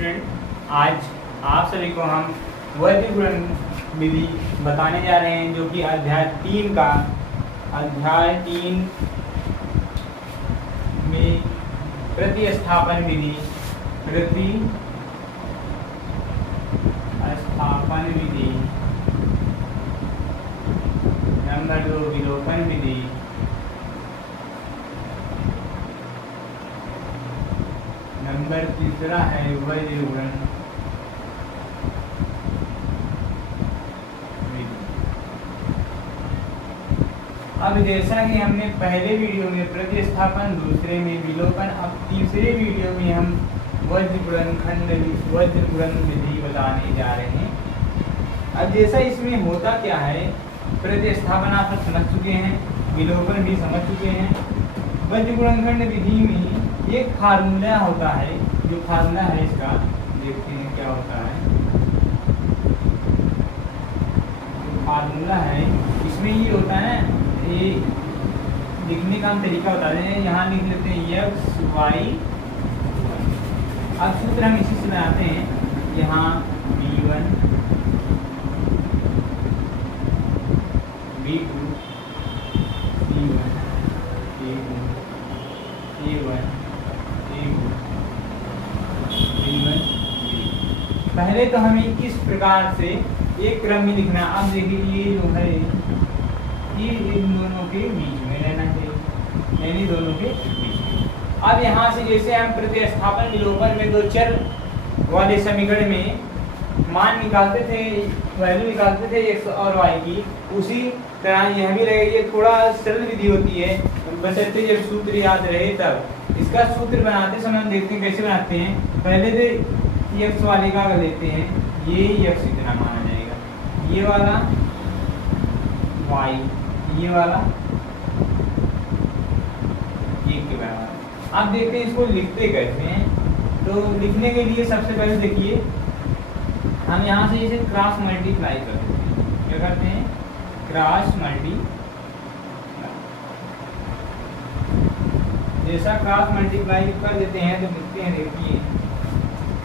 Student, आज आप सभी को हम वर्गीकरण विधि बताने जा रहे हैं, जो कि अध्याय 3 में प्रतिस्थापन विधि नंबर 2 विलोपन विधि, नंबर 3 है वर्गीकरण विधि। अब जैसा कि हमने पहले वीडियो में प्रतिस्थापन, दूसरे में विलोपन, अब तीसरे वीडियो में हम वर्गीकरण विधि बताने जा रहे हैं। अब जैसा इसमें होता क्या है, प्रतिस्थापन आप समझ चुके हैं, विलोपन भी समझ चुके हैं। वर्गीकरण विधि में एक फार्मूला होता है, जो फार्मूला है इसका देखते हैं क्या होता है। फार्मूला है इसमें ये होता है, ये लिखने का हम तरीका बता रहे हैं। यहाँ लिख लेते हैं x y। अब सूत्र हम इसी से बनाते हैं। यहाँ b1 b2 c1 a2 a1 a2 b1 b। पहले तो हमें इस प्रकार से एक क्रम में लिखना। अब देखिए ये जो है ये इन दोनों के बीच में रहना चाहिए, यानी दोनों के बीच में। अब यहाँ से जैसे हम प्रतिस्थापन विलोपन में दो चर वाले समीकरण में मान निकालते थे, वैल्यू निकालते थे x और y की, उसी तरह यह भी रहेगी। ये थोड़ा सरल विधि होती है, बशर्ते जब सूत्र याद रहे तब। इसका सूत्र बनाते समय हम देखते हैं कैसे बनाते हैं। पहले तो x वाले का लेते हैं, ये x इतना माना जाएगा, ये वाला y, ये वाला एक के बराबर। अब देखते हैं इसको लिखते कैसे हैं। तो लिखने के लिए सबसे पहले देखिए हम यहाँ से इसे क्रॉस मल्टीप्लाई करते हैं। क्या करते हैं? Cross multiply. जैसा क्रॉस मल्टीप्लाई कर देते हैं तो लिखते हैं,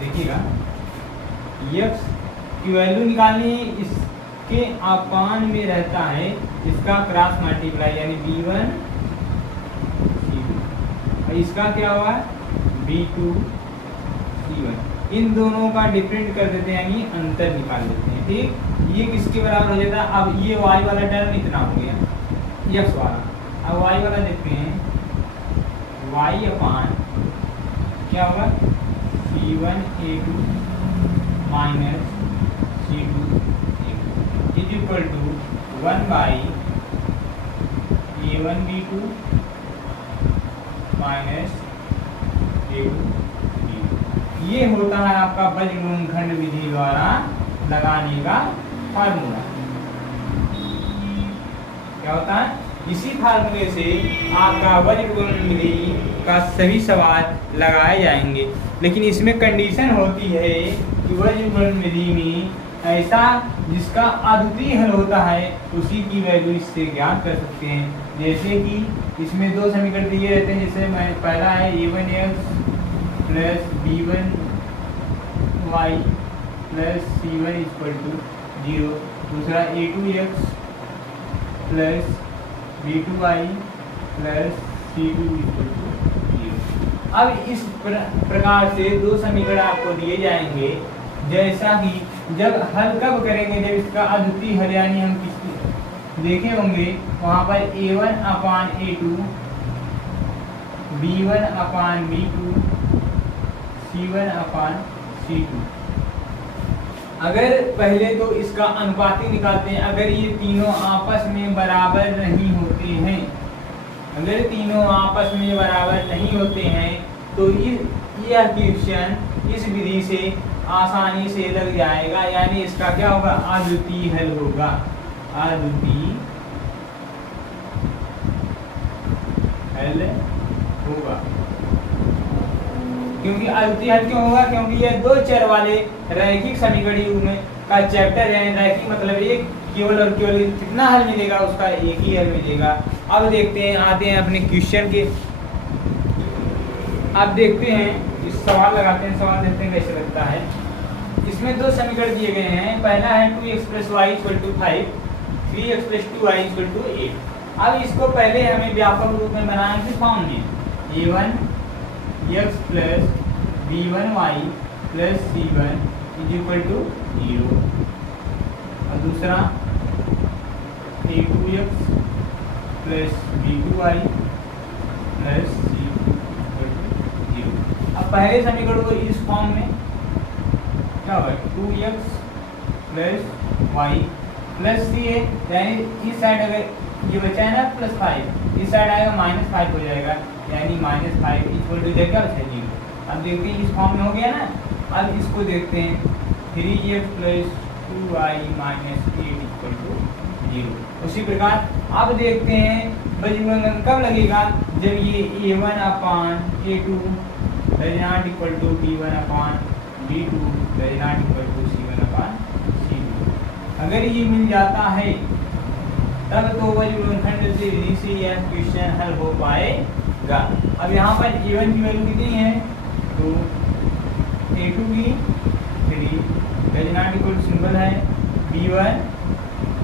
देखिएगा x की वैल्यू निकालनी है, इसके अपान में रहता है इसका क्रॉस मल्टीप्लाई, यानी b1 c2। इसका क्या हुआ? b2 c1। इन दोनों का डिफरेंट कर देते हैं, यानी अंतर निकाल देते हैं। ठीक, ये किसके बराबर हो जाता है? अब ये y वाला टर्म इतना हो गया x वाला। अब y वाला देखते हैं, y अपान क्या होगा? c1 a2 minus c2 a2 is equal to 1 by a1 b2 minus a2 b2। ये होता है आपका वर्गीकरण विधि द्वारा लगाने का फार्मूला। क्या होता है? इसी फार्मूले से आपका वर्गीकरण विधि का सभी सवाल लगाए जाएंगे। लेकिन इसमें कंडीशन होती है कि वर्गीकरण विधि में ऐसा जिसका अद्वितीय हल होता है उसी की वैल्यू इससे ज्ञात कर सकते हैं। जैसे कि इसमें दो समीकरण दिए रहते हैं, जैसे पहला है a1x plus b1y plus c1 equal to 0, दूसरा a2x plus b2y plus c2 equal to 0। अब इस प्रकार से दो समीकरण आपको दिए जाएंगे, जैसा कि जब हल कब करेंगे? जब इसका अद्वितीय हल, यानी हम देखे होंगे वहाँ पर a1 अपान a2 b1 अपान b2 c1 अपान c2। अगर पहले तो इसका अनुपाती निकालते हैं। अगर ये तीनों आपस में बराबर नहीं होते हैं, अगर तीनों आपस में बराबर नहीं होते हैं तो यह क्वेश्चन इस विधि से आसानी से लग जाएगा, यानी इसका क्या होगा? अद्वितीय हल होगा। अद्वितीय हल होगा। क्योंकि अद्वितीय हल क्यों होगा? क्योंकि यह दो चर वाले रैखिक समीकरण का चैप्टर है। रैखिक मतलब एक केवल और केवल कितना हल मिलेगा, उसका एक ही हल मिलेगा। अब देखते हैं, आते हैं अपने क्वेश्चन के। अब देखते हैं इस सवाल लगाते हैं, सवाल देखते हैं कैसे लगता है। इसमें दो समीकरण दिए गए हैं। पहला है 2x + y = 5, 3x + 2y = 8। अब इसको पहले हमें व्यापक रूप में बनाना किस फॉर्म में, a1x + b1y + c1 = 0, और दूसरा a2x + b2y + c = 0। अब पहले समीकरण को इस फॉर्म में क्या होगा, 2x + y + c है, यानी इस साइड अगर ये बचा है ना +5, इस साइड आएगा -5 हो जाएगा, यानी -5 = क्या है 0। अब देखते हैं इस फॉर्म में हो गया ना। अब इसको देखते हैं 3x + 2y - 8 = 0। उसी प्रकार अब देखते हैं बजूंगन कब लगेगा, जब ये a1/a2 ≤ b1/b2 ≤ c1/c2। अगर ये मिल जाता है तब तो वज्रखंड से विधि से यह क्वेश्चन हल हो पाएगा। अब यहाँ पर a1 की वैल्यू कितनी है, तो a2 की 3 ≤ सिंबल है, b1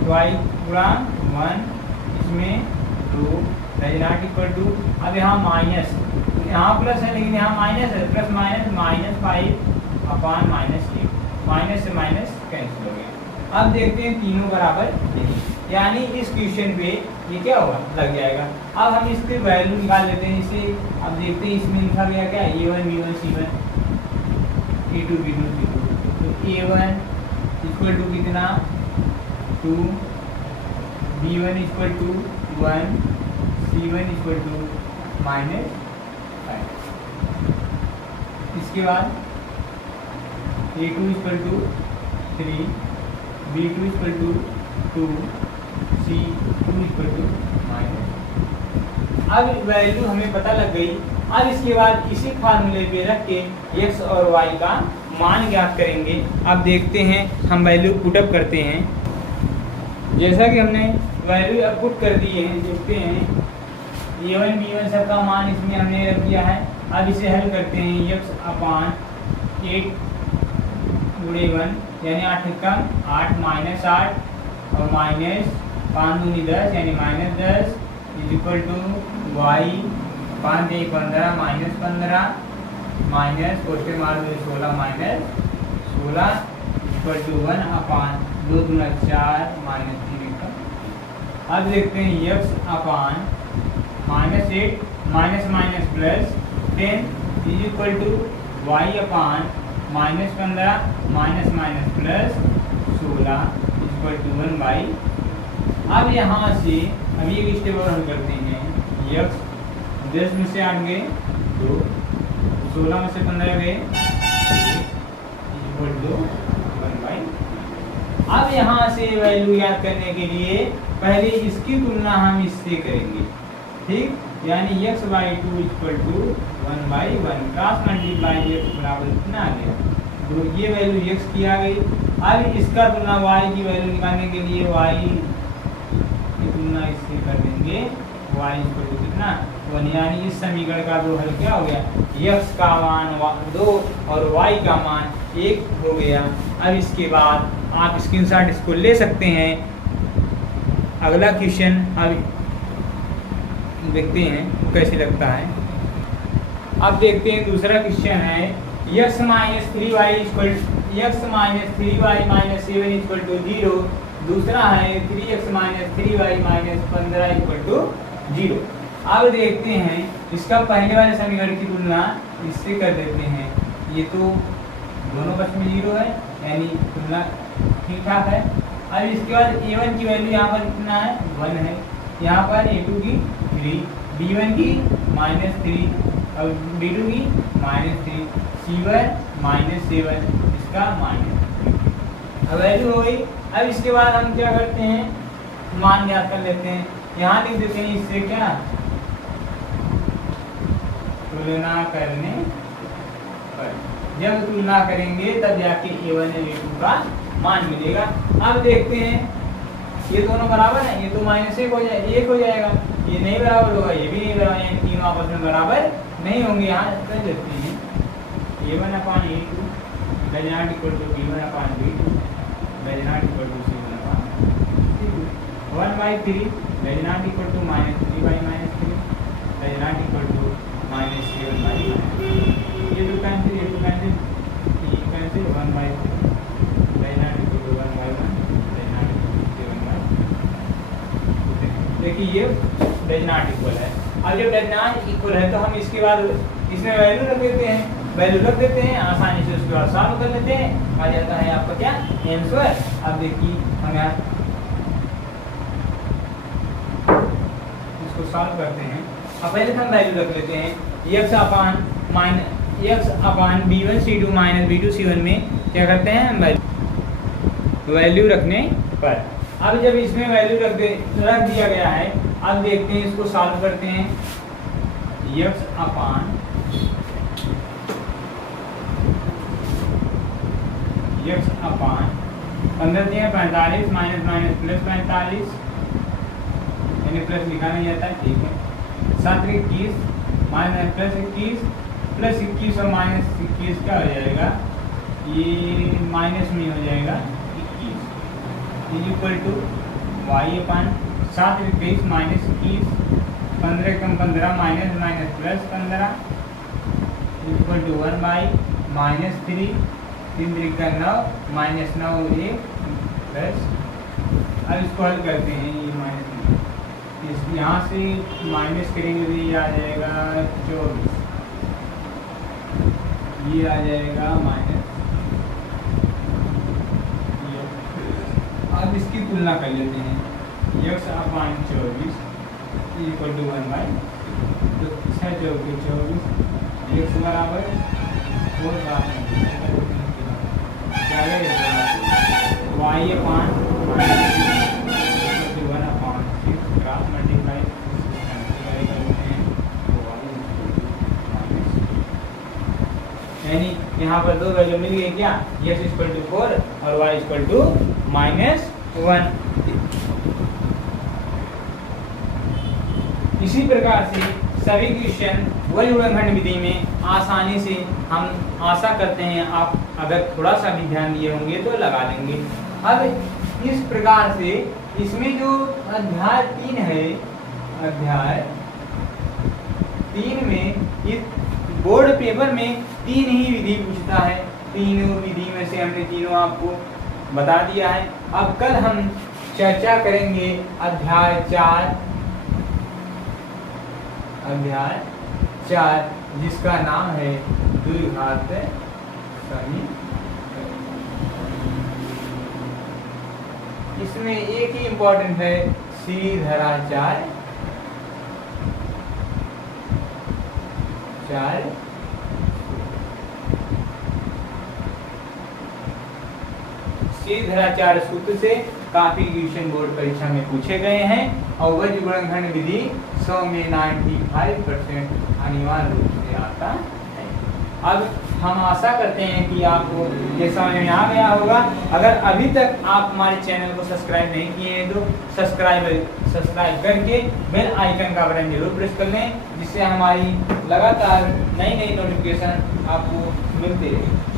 × 1 इसमें 2 ≤ अब यहाँ माइनस, यहाँ प्लस है लेकिन यहाँ माइनस है, प्लस माइनस -5/-1, माइनस से माइनस कैंसिल हो गया। अब देखते हैं तीनों बराबर नहीं, यानी इस क्वेश्चन पे ये क्या होगा, लग जाएगा। अब हम इसके वैल्यू निकाल लेते हैं इसे। अब देखते हैं इसमें लिखा गया क्या, a1 b1 c1 a2 b2 c2। तो a1 = कितना 2, b1 = 1, c1 = -5। इसके बाद a2 = 3, b2 = 2, c2 = -। अब वैल्यू हमें पता लग गई। अब इसके बाद इसी फार्मूले पे रख के x और y का मान ज्ञात करेंगे। अब देखते हैं, हम वैल्यू पुटअप करते हैं। जैसा कि हमने वैल्यू अब पुट कर दिए हैं, देखते हैं a1 b1 सब का मान इसमें हमने रख दिया है। अब इसे हल करते हैं, x/8 × 1 यानी 8 × 8 -8 और -5 × 2 = 10 यानी -10 = y 5 × 1 15 -15 माइनस कोष्टक मार दो 16 -16 = 1/2 × 4 -3 का। अब देखते हैं x/8 minus minus plus 10 = y/15 minus plus 16 = 1/। अब यहाँ से हम एक स्टेप और हल करते हैं। x 10 में से 8 गए 2, 16 में से 15 गए = 1/। अब यहाँ से वैल्यू याद करने के लिए पहले इसकी तुलना हम इससे करेंगे, ठीक, यानी x/2 = 1/1 क्रॉस मल्टीप्लाई x बराबर कितना आ गया, तो ये वैल्यू x की आ गई। अब इसका तुलना y की वैल्यू निकालने के लिए y की तुलना इससे कर देंगे, y = कितना 1, यानी इस समीकरण का जो हल क्या हो गया, x का मान 2 और y का मान 1 हो गया। अब इसके बाद आप स्क्रीनशॉट इसको ले सकते हैं। अगला क्वेश्चन अब देखते हैं कैसे लगता है। अब देखते हैं दूसरा क्वेश्चन है x - 3y - 7 = 0। दूसरा है 3x - 3y - 15 = 0। अब देखते हैं इसका पहले वाले समीकरण की तुलना इससे कर देते हैं। ये तो दोनों पक्ष में 0 है, यानी तुलना ठीक ठाक है। अब इसके बाद a1 की वैल्यू यहाँ पर कितना है 1 है, यहाँ पर a2 की 3, b1 की -3 और b2 की -3, c1 -7 इसका -3। अब वैल्यू हो गई। अब इसके बाद हम क्या करते हैं, मान ज्ञात कर लेते हैं। यहाँ लिख देते हैं इससे क्या, तुलना करने पर, जब तुलना करेंगे तब जाके a1 और a2 का मान मिलेगा। अब देखते हैं ये दोनों बराबर है, ये तो -1 हो जाएगा, ये नहीं बराबर होगा, ये भी नहीं बराबर, यानी तीनों आपस में बराबर नहीं होंगे। यहाँ कर देते हैं a1 upon a2 does not equal to b1 upon b2 does not equal to c1 upon c2. 1 by 3 does not equal to minus 3 by minus 3 does not equal to minus c1 by minus 3. ये तो cancel 1 by 3 does not equal to 1 by 1 does not equal to c1 by 3. देखिए ये does not equal है। अब जब does not equal है तो हम इसके बाद इसमें वैल्यू रख देते हैं, आसानी से उसके बाद सॉल्व कर लेते हैं, आ जाता है आपका क्या आंसर। अब देखिए हम यहाँ इसको सॉल्व करते हैं। अब पहले हम वैल्यू रख लेते हैं x अपान b1 c2 minus b2 c1 में क्या करते हैं हम वैल्यू रखने पर। अब जब इसमें वैल्यू रख दिया गया है, अब देखते हैं इसको सॉल्व करते हैं। x अपान x अपान 15 दिया 45 माइनस माइनस प्लस 45 यानी प्लस लिखा नहीं जाता है, ठीक है। 7 21 माइनस प्लस 21 प्लस 21 और माइनस 21 क्या हो जाएगा, ये माइनस में हो जाएगा 21 is equal to Y upon 7 21 minus 21 15 कम 15 minus minus plus 15 equal to 1 by minus 3 3 3 का 9 माइनस 9 1 प्लस। अब इसको हल करते हैं, ये माइनस इस यहाँ से माइनस करेंगे तो ये आ जाएगा 24, ये आ जाएगा माइनस। अब इसकी तुलना कर लेते हैं, x upon 24 equal to 1 by, तो 6 चौके 24 x बराबर 4 Y upon 1 upon 6 cross multiply करते हैं, यानी यहाँ पर दो वैल्यू मिल गई क्या, x इक्वल टू 4 और y इक्वल टू -1। इसी प्रकार से सभी क्वेश्चन वही गुणनखंड विधि में आसानी से हम आशा करते हैं आप अगर थोड़ा सा भी ध्यान दिए होंगे तो लगा लेंगे। अब इस प्रकार से इसमें जो अध्याय 3 है, अध्याय 3 में इस बोर्ड पेपर में 3 ही विधि पूछता है, 3 विधि में से हमने तीनों आपको बता दिया है। अब कल हम चर्चा करेंगे अध्याय 4 जिसका नाम है द्विघात समीकरण। इसमें एक ही इम्पोर्टेंट है सीधरा 4 सीधरा 4 सूत्र से काफी क्वेश्चन बोर्ड परीक्षा में पूछे गए हैं और वह गुणनखंड विधि 100 में 95% अनिवार्य रूप से आता है। अब हम आशा करते हैं कि आपको ये समझ में आ गया होगा। अगर अभी तक आप हमारे चैनल को सब्सक्राइब नहीं किए हैं तो सब्सक्राइब करके बेल आइकन का बटन जरूर प्रेस कर लें, जिससे हमारी लगातार नई नोटिफिकेशन आपको मिलती रहेगी।